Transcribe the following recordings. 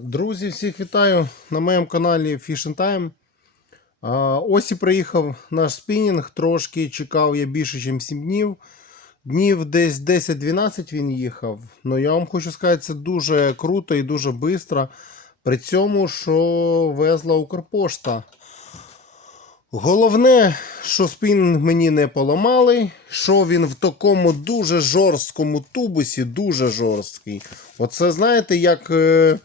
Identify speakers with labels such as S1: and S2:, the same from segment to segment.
S1: Друзі, всіх вітаю на моєму каналі Fishing Time. Ось і приїхав наш спінінг. Трошки чекав я більше, ніж 7 днів. Днів десь 10-12 він їхав. Ну я вам хочу сказати, це дуже круто і дуже швидко. При цьому, що везла Укрпошта. Головне, що спін мені не поламали, що він в такому дуже жорсткому тубусі, дуже жорсткий. Оце знаєте, як е,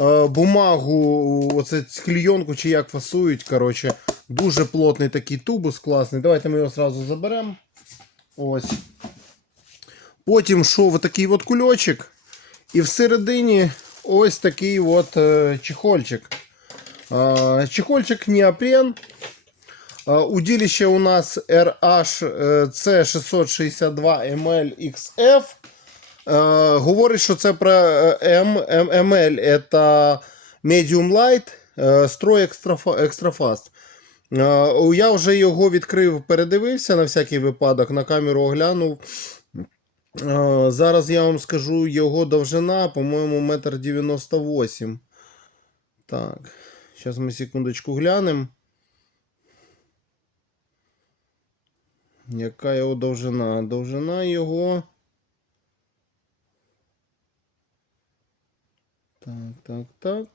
S1: е, бумагу, оце клійонку чи як фасують. Коротше, дуже плотний такий тубус, класний. Давайте ми його одразу заберемо. Ось. Потім йшов такий от кульочок. І всередині ось такий от е, чехольчик. Е, чехольчик неопрен. Удилище у нас RH е, C662 ML XF. Говорить, що це про е, ML, це Medium Light, е, строй Extra, Fa- Extra Fast. Е, Я вже його відкрив, передивився на всякий випадок, на камеру оглянув. Е, Зараз я вам скажу його довжина, по-моєму, 1,98 м. Так, зараз ми секундочку глянемо. Яка його довжина? Довжина його. Так, так, так.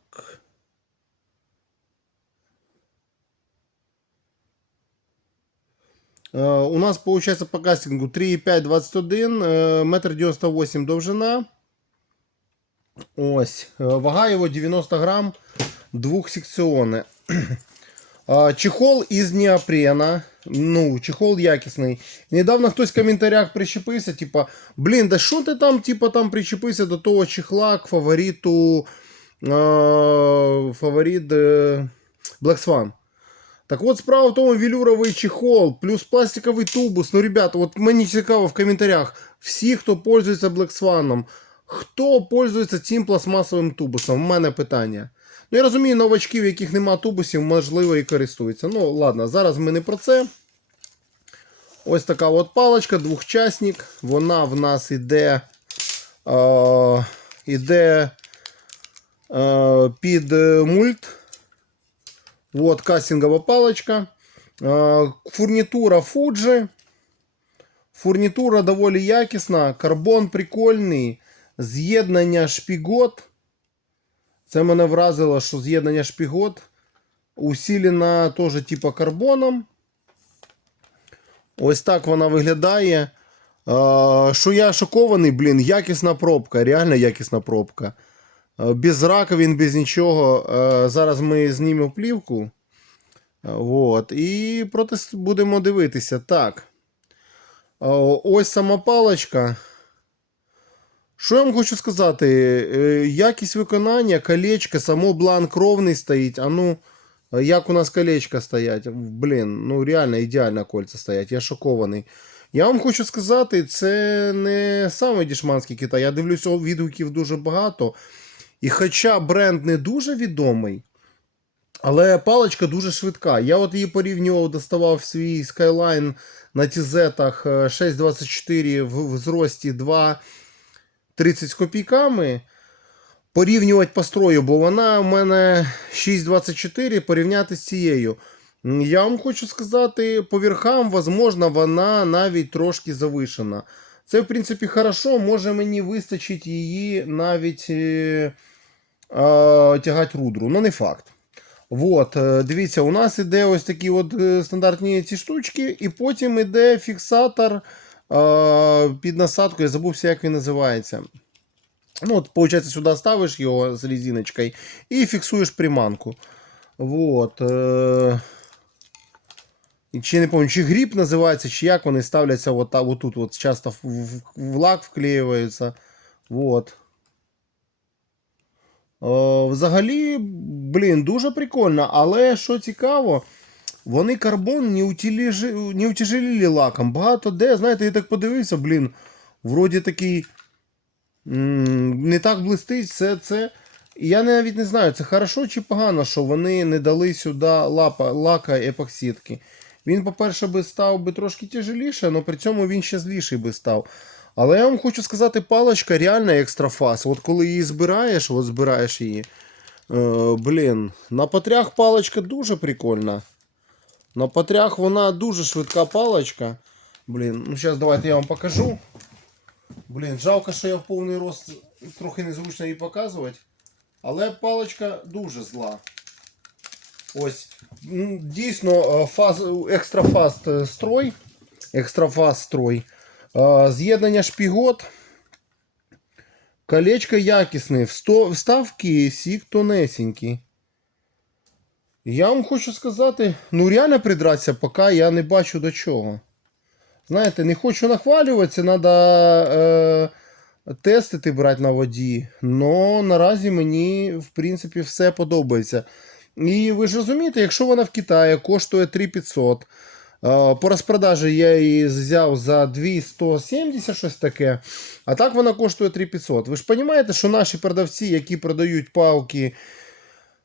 S1: Е, У нас получается по кастингу 3,5, 21, е, метр 98 довжина. Ось. е, Вага його 90 грам, двухсекціонне. А, Чехол із неопрена. Ну, чехол якісний. Недавно хтось в коментарях причепився, типа, блін, да що ти там, типа, там причепився до того чехла к фавориту. Е, фаворит е, Black Swan. Так от справа в тому велюровий чехол, плюс пластиковий тубус. Ну, ребята, от мені цікаво в коментарях, всі, хто пользується Black Swan, хто пользується цим пластмасовим тубусом? У мене питання. Ну, я розумію, новачки, в яких нема тубусів, можливо, і користуються. Ну, ладно, зараз ми не про це. Ось така от паличка, двохчасник. Вона в нас іде, е, іде е, під мульт. Вот кастингова паличка. Е, фурнітура Fuji. Фурнітура доволі якісна. Карбон прикольний. З'єднання шпігот. Це мене вразило, що з'єднання шпігот усілена теж типу карбоном. Ось так вона виглядає. Що я шокований, блін, якісна пробка, реально якісна пробка. Без раковин, без нічого. Зараз ми знімемо плівку. Вот. І протест будемо дивитися. Так. Ось сама паличка. Що я вам хочу сказати? Е, Якість виконання, колечко, само бланк ровний стоїть. А ну, як у нас колечка стоять? Блін, ну реально ідеально кольця стоять. Я шокований. Я вам хочу сказати, це не саме дішманський Китай. Я дивлюся відгуків дуже багато. І хоча бренд не дуже відомий, але паличка дуже швидка. Я от її порівнював, доставав свій Skyline на тізетах е, 6.24 в, в зрості 2.30 з копійками. Порівнювати по строю, бо вона у мене 6.24 порівняти з цією. Я вам хочу сказати, по верхам, возможно, вона навіть трошки завишена. Це, в принципі, хорошо, може мені вистачить її навіть е, е, тягати рудру, ну не факт. Вот, е, дивіться, у нас іде ось такі от е, стандартні ці штучки, і потім іде фіксатор е, під насадку, я забувся, як він називається. Ну, от, получается, сюди ставиш його з резиночкою і фіксуєш приманку. Вот. Е... Чи не пам'ятаю, чи гріб називається, чи як вони ставляться от, от тут. От, часто в, в, в лак вклеюються. Вот. Е, взагалі, блін, дуже прикольно, але що цікаво, вони карбон не, утяжелили лаком. Багато де, знаєте, я так подивився, блін, вроді такий не так блистить, це, це. Я навіть не знаю, це хорошо чи погано, що вони не дали сюди лапа, лака епоксидки. Він, по-перше, би став би трошки тяжеліше, але при цьому він ще зліший би став. Але я вам хочу сказати, паличка реально екстрафас. От коли її збираєш, от збираєш її. Е, блін, на потрях паличка дуже прикольна. На потрях вона дуже швидка паличка. Блін, ну зараз давайте я вам покажу. Блін, жалко, що я в повний рост трохи незручно її показувати. Але паличка дуже зла. Ось. Дійсно, е, фаз, екстрафаст е, строй. Екстрафаст строй. Е, З'єднання шпігот. Колечко якісне. Вставки сік тонесенькі. Я вам хочу сказати, ну реально придратися, поки я не бачу до чого. Знаєте, не хочу нахвалюватися, треба е, тестити брати на воді. Но наразі мені, в принципі, все подобається. І ви ж розумієте, якщо вона в Китаї коштує 3500, е, по розпродажі я її взяв за 2170 щось таке, а так вона коштує 3500. Ви ж розумієте, що наші продавці, які продають палки,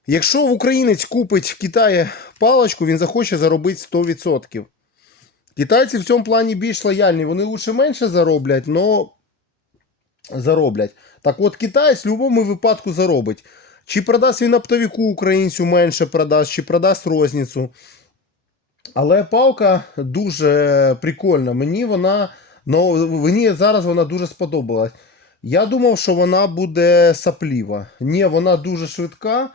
S1: якщо в українець купить в Китаї паличку, він захоче заробити 100%. Китайці в цьому плані більш лояльні. Вони лучше менше зароблять, але зароблять. Так от китаєць в будь-якому випадку заробить. Чи продасть він оптовіку українцю менше продасть, чи продасть розницю. Але палка дуже прикольна. Мені вона ну, мені зараз вона дуже сподобалась. Я думав, що вона буде сапліва. Ні, вона дуже швидка.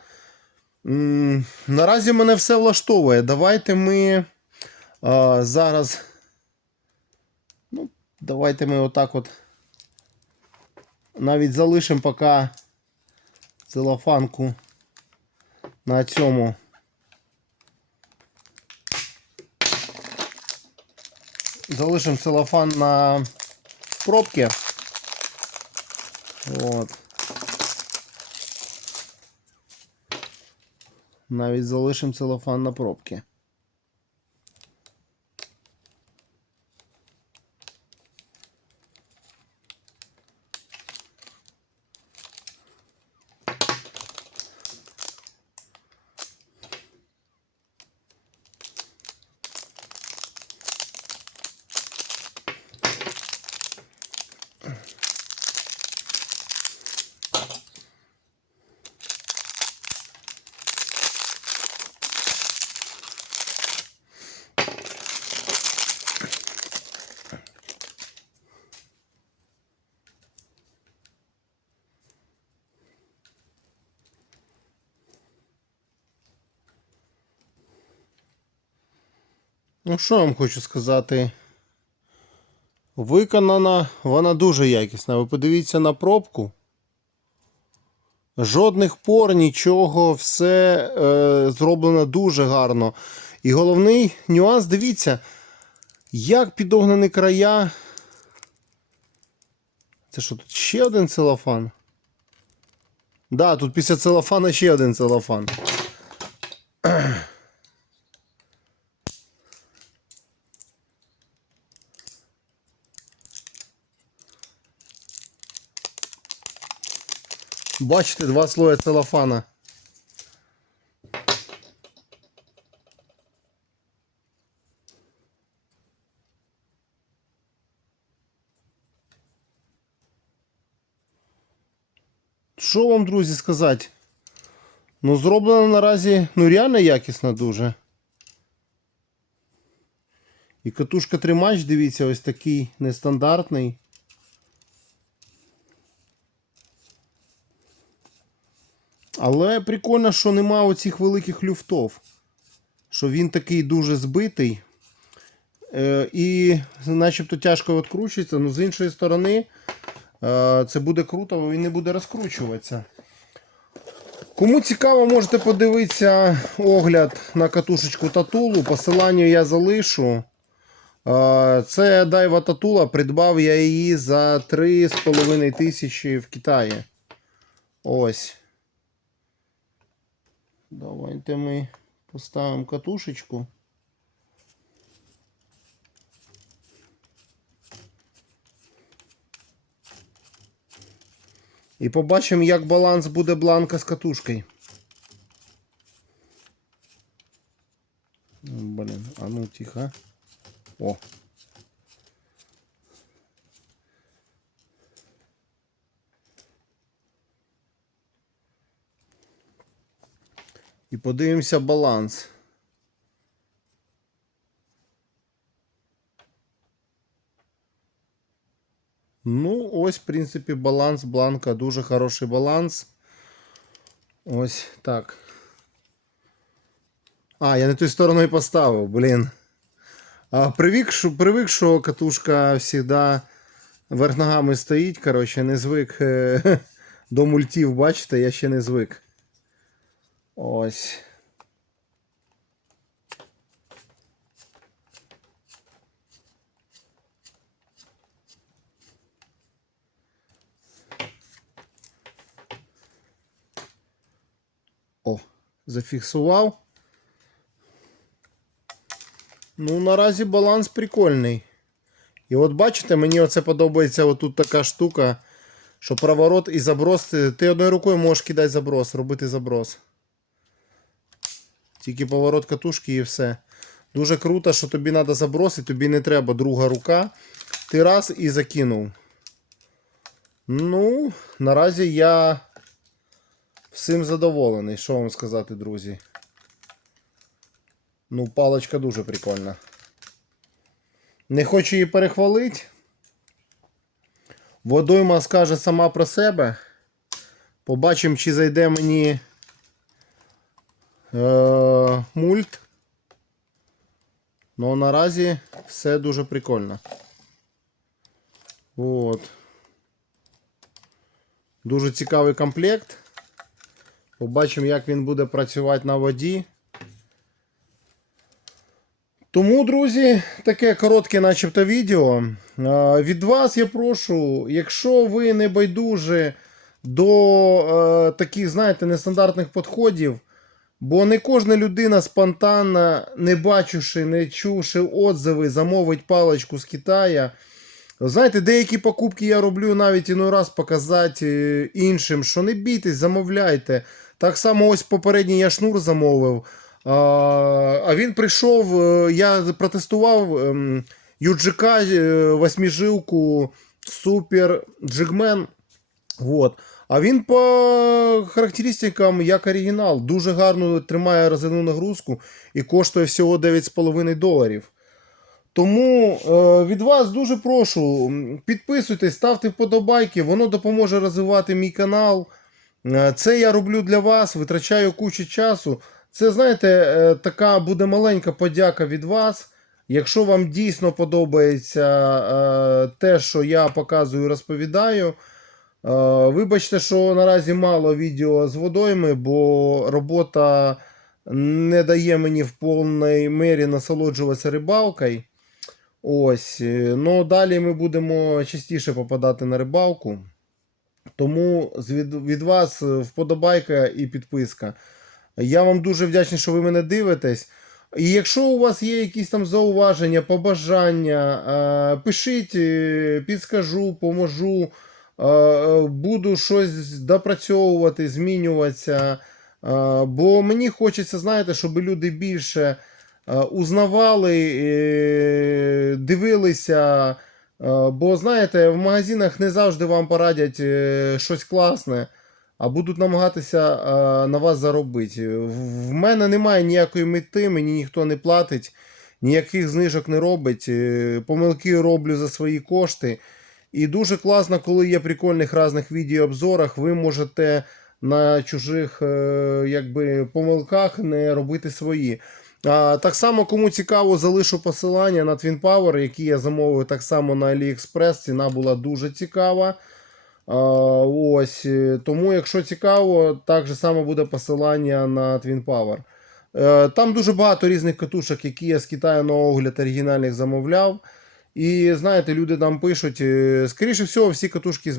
S1: Наразі мене все влаштовує. Давайте ми а, зараз. Ну, давайте ми отак от. Навіть залишимо поки целофанку на цьому. Залишимо целофан на пробці. От. Навіть залишимо целофан на пробці. Ну, що я вам хочу сказати? Виконана вона дуже якісна. Ви подивіться на пробку. Жодних пор, нічого, все е, зроблено дуже гарно. І головний нюанс, дивіться, як підогнані края. Це що, тут ще один целофан? Да, тут після целофана ще один целофан. Бачите, два слоя целофана. Що вам, друзі, сказати? Ну, зроблено наразі, ну, реально якісно дуже. І катушка тримач, дивіться, ось такий нестандартний. Але прикольно, що нема оцих великих люфтов. Що він такий дуже збитий. Е, і начебто тяжко відкручується, але з іншої сторони е, це буде круто, бо він не буде розкручуватися. Кому цікаво, можете подивитися огляд на катушечку татулу. Посилання я залишу. Е, Це дайва татула, придбав я її за 3,5 тисячі в Китаї. Ось. Давайте ми поставимо катушечку. І побачимо, як баланс буде бланка з катушкою. Блін, а ну тихо. О. І подивимося баланс. Ну, ось, в принципі, баланс бланка. Дуже хороший баланс. Ось так. А, я не тою стороною поставив, блін. А, привик, що, привик, що катушка завжди верх ногами стоїть. Коротше, не звик е, до мультів, бачите, я ще не звик. Ось. О, зафіксував. Ну, наразі баланс прикольний. І от бачите, мені оце подобається отут така штука, що проворот і заброс. Ти, одною рукою можеш кидати заброс, робити заброс. Тільки поворот катушки і все. Дуже круто, що тобі треба заброс, і тобі не треба друга рука. Ти раз і закинув. Ну, наразі я всім задоволений. Що вам сказати, друзі? Ну, паличка дуже прикольна. Не хочу її перехвалити. Водойма скаже сама про себе. Побачимо, чи зайде мені е- мульт. Ну, наразі все дуже прикольно. От. Дуже цікавий комплект. Побачимо, як він буде працювати на воді. Тому, друзі, таке коротке, начебто, відео. Е, Від вас я прошу, якщо ви не байдужі до е, таких, знаєте, нестандартних підходів, бо не кожна людина спонтанно, не бачивши, не чувши отзиви, замовить паличку з Китая. Знаєте, деякі покупки я роблю навіть іной раз показати е, іншим, що не бійтесь, замовляйте. Так само ось попередній я шнур замовив. А, він прийшов, е, я протестував ем, UGK е, восьмижилку Super Jigman. Вот. А він по характеристикам як оригінал. Дуже гарно тримає розривну нагрузку і коштує всього 9,5 доларів. Тому е, від вас дуже прошу, підписуйтесь, ставте вподобайки, воно допоможе розвивати мій канал. Е, Це я роблю для вас, витрачаю кучу часу. Це, знаєте, е, така буде маленька подяка від вас. Якщо вам дійсно подобається те, що я показую і розповідаю, вибачте, що наразі мало відео з водойми, бо робота не дає мені в повній мері насолоджуватися рибалкою. Ось. е, Ну, далі ми будемо частіше попадати на рибалку. Тому від, вас е, вподобайка і підписка. Я вам дуже вдячний, що ви мене дивитесь. І якщо у вас є якісь там зауваження, побажання, е, пишіть, е, підскажу, поможу, е, е, буду щось допрацьовувати, змінюватися. Е, Бо мені хочеться, знаєте, щоб люди більше е, узнавали, е, дивилися. Е, Бо знаєте, в магазинах не завжди вам порадять е, щось класне, а будуть намагатися е, на вас заробити. В мене немає ніякої мети, мені ніхто не платить, ніяких знижок не робить. е, Помилки роблю за свої кошти. І дуже класно, коли є прикольних різних відеообзорах, ви можете на чужих е, якби, помилках не робити свої. А, так само, кому цікаво, залишу посилання на Twin Power, який я замовив так само на AliExpress. Ціна була дуже цікава. А, ось, е, тому, якщо цікаво, так же само буде посилання на Twin Power. Е, Там дуже багато різних катушок, які я з Китаю на огляд оригінальних замовляв. І знаєте, люди нам пишуть, е, скоріше всього, всі катушки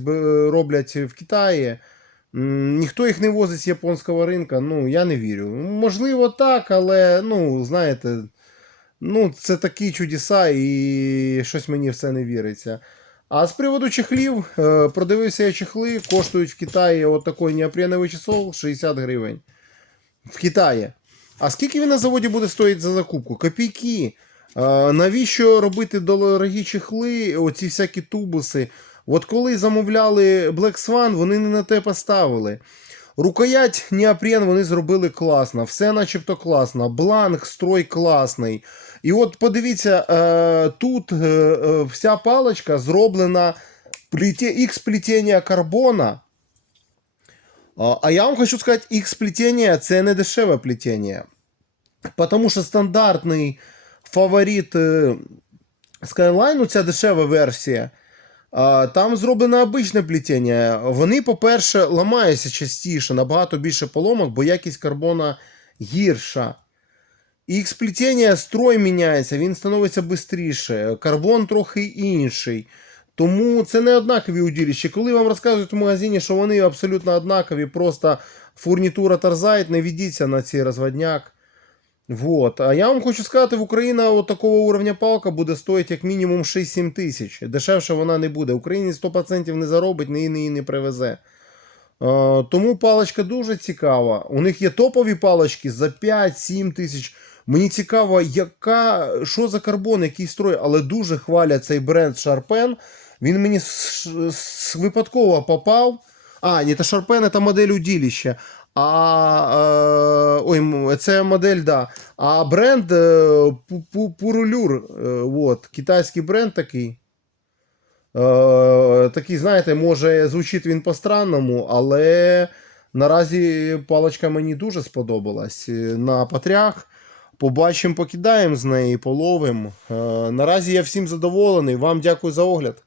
S1: роблять в Китаї. Ніхто їх не возить з японського ринка, ну я не вірю. Можливо, так, але ну, знаєте, ну, це такі чудеса, і щось мені в це не віриться. А з приводу чехлів, е, продивився я чехли, коштують в Китаї от такий неопреновий часов 60 гривень. В Китаї. А скільки він на заводі буде стоїти за закупку? Копійки. Навіщо робити дорогі чехли, оці всякі тубуси? От коли замовляли Black Swan, вони не на те поставили. Рукоять неопрен вони зробили класно, все начебто класно. Бланк, строй класний. І от подивіться, е, тут е, е, вся паличка зроблена X плетіння карбона. А я вам хочу сказати, X плетіння це не дешеве плетіння. Потому що стандартний фаворит е, Skyline, ця дешева версія, там зроблено обичне плетіння. Вони, по-перше, ламаються частіше, набагато більше поломок, бо якість карбона гірша. X плетіння, строй міняється, він становиться швидше, карбон трохи інший. Тому це не однакові уділища. Коли вам розказують в магазині, що вони абсолютно однакові, просто фурнітура тарзайт, не ведіться на цей розводняк. Вот. А я вам хочу сказати, в Україні от такого уровня палка буде стоїти як мінімум 6-7 тисяч. Дешевше вона не буде. Україні 100% не заробить, ні її не привезе. Е, тому паличка дуже цікава. У них є топові палички за 5-7 тисяч. Мені цікаво, яка, що за карбон, який строй, але дуже хвалять цей бренд Sharpen. Він мені випадково попав. А, ні, це Sharpen, це модель удилища. А, е, ой, це модель, да. А бренд е, Пу- Пу- Пурулюр, е, от, китайський бренд такий. Такий, знаєте, може, звучить він по-странному, але наразі паличка мені дуже сподобалась. На патрях. Побачимо, покидаємо з неї, половимо. Наразі я всім задоволений. Вам дякую за огляд.